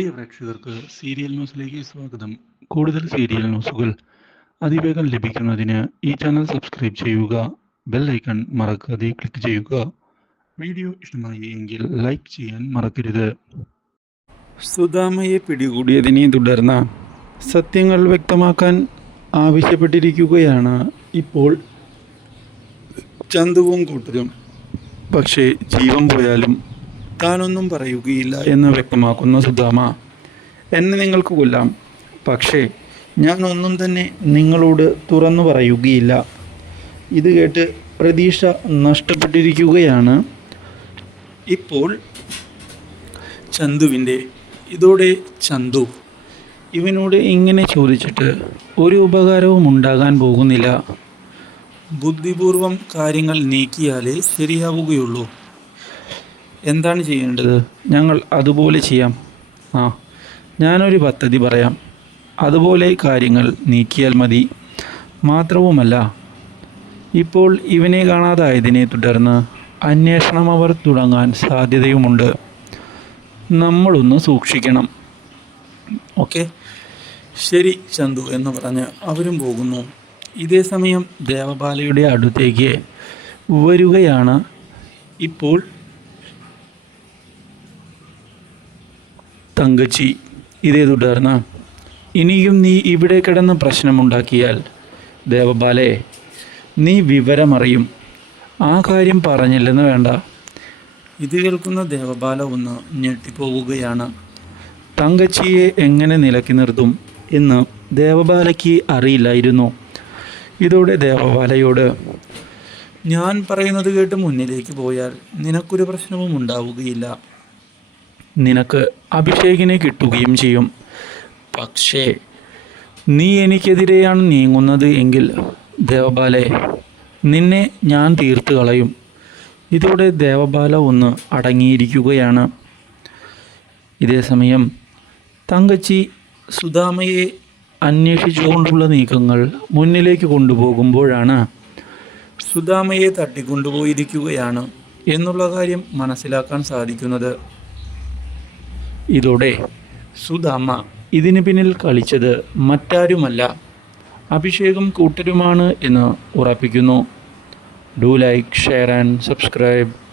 പ്രിയ പ്രേക്ഷകർക്ക് സീരിയൽ ന്യൂസിലേക്ക് സ്വാഗതം. കൂടുതൽ സീരിയൽ ന്യൂസുകൾ അതിവേഗം ലഭിക്കുന്നതിന് ഈ ചാനൽ സബ്സ്ക്രൈബ് ചെയ്യുക ബെൽ ഐക്കൺ മറക്കാതെ ക്ലിക്ക് ചെയ്യുക. വീഡിയോ ഇഷ്ടമായി എങ്കിൽ ലൈക്ക് ചെയ്യാൻ മറക്കരുത്. സുധാമയെ പിടികൂടിയതിനെ തുടർന്ന് സത്യങ്ങൾ വ്യക്തമാക്കാൻ ആവശ്യപ്പെട്ടിരിക്കുകയാണ് ഇപ്പോൾ ചന്തുവും കൂട്ടരും. പക്ഷേ ജീവൻ പോയാലും താനൊന്നും പറയുകയില്ല എന്ന് വ്യക്തമാക്കുന്ന സുധാമ എന്നെ നിങ്ങൾക്ക് കൊല്ലാം. പക്ഷേ ഞാൻ ഒന്നും തന്നെ നിങ്ങളോട് തുറന്നു പറയുകയില്ല ഇത് കേട്ട് പ്രതീക്ഷ നഷ്ടപ്പെട്ടിരിക്കുകയാണ്. ഇപ്പോൾ ചന്തുവിന്റെ ഇതോടെ ചന്തു ഇവനോട് ഇങ്ങനെ ചോദിച്ചിട്ട് ഒരു ഉപകാരവും ഉണ്ടാകാൻ പോകുന്നില്ല. ബുദ്ധിപൂർവം കാര്യങ്ങൾ നീക്കിയാലേ ശരിയാവുകയുള്ളൂ. എന്താണ് ചെയ്യേണ്ടത്? ഞങ്ങൾ അതുപോലെ ചെയ്യാം. ആ ഞാനൊരു പദ്ധതി പറയാം. അതുപോലെ കാര്യങ്ങൾ നീക്കിയാൽ മതി. മാത്രവുമല്ല ഇപ്പോൾ ഇവനെ കാണാതായതിനെ തുടർന്ന് അന്വേഷണം അവർ തുടങ്ങാൻ സാധ്യതയുമുണ്ട്. നമ്മളൊന്ന് സൂക്ഷിക്കണം. ഓക്കെ. ശരി ചന്തു എന്ന് പറഞ്ഞ് അവരും പോകുന്നു. ഇതേ സമയം ദേവബാലയുടെ അടുത്തേക്ക് വരികയാണ് ഇപ്പോൾ തങ്കച്ചി ഇതേ ഇനിയും നീ ഇവിടെ കിടന്ന് പ്രശ്നമുണ്ടാക്കിയാൽ ദേവബാലെ നീ വിവരമറിയും. ആ കാര്യം പറഞ്ഞില്ലെന്ന് വേണ്ട ഇത് കേൾക്കുന്ന ദേവബാല ഒന്ന് ഞെട്ടിപ്പോവുകയാണ്. തങ്കച്ചിയെ എങ്ങനെ നിലക്കി നിർത്തും എന്ന് ദേവബാലയ്ക്ക് അറിയില്ലായിരുന്നു. ഇതോടെ ദേവബാലയോട് ഞാൻ പറയുന്നത് കേട്ട് മുന്നിലേക്ക് പോയാൽ നിനക്കൊരു പ്രശ്നവും ഉണ്ടാവുകയില്ല. നിനക്ക് അഭിഷേകിനെ കിട്ടുകയും ചെയ്യും. പക്ഷേ നീ എനിക്കെതിരെയാണ് നീങ്ങുന്നത് എങ്കിൽ ദേവബാലെ നിന്നെ ഞാൻ തീർത്ത് കളയും. ഇതോടെ ദേവബാല ഒന്ന് അടങ്ങിയിരിക്കുകയാണ്. ഇതേസമയം തങ്കച്ചി സുധാമയെ അന്വേഷിച്ചുകൊണ്ടുള്ള നീക്കങ്ങൾ മുന്നിലേക്ക് കൊണ്ടുപോകുമ്പോഴാണ് സുധാമയെ തട്ടിക്കൊണ്ടുപോയിരിക്കുകയാണ് എന്നുള്ള കാര്യം മനസ്സിലാക്കാൻ സാധിക്കുന്നത്. ഇതോടെ സുധാമ ഇതിന് പിന്നിൽ കളിച്ചത് മറ്റാരുമല്ല. അഭിഷേകം കൂട്ടരുമാണ് എന്ന് ഉറപ്പിക്കുന്നു. Do like share and subscribe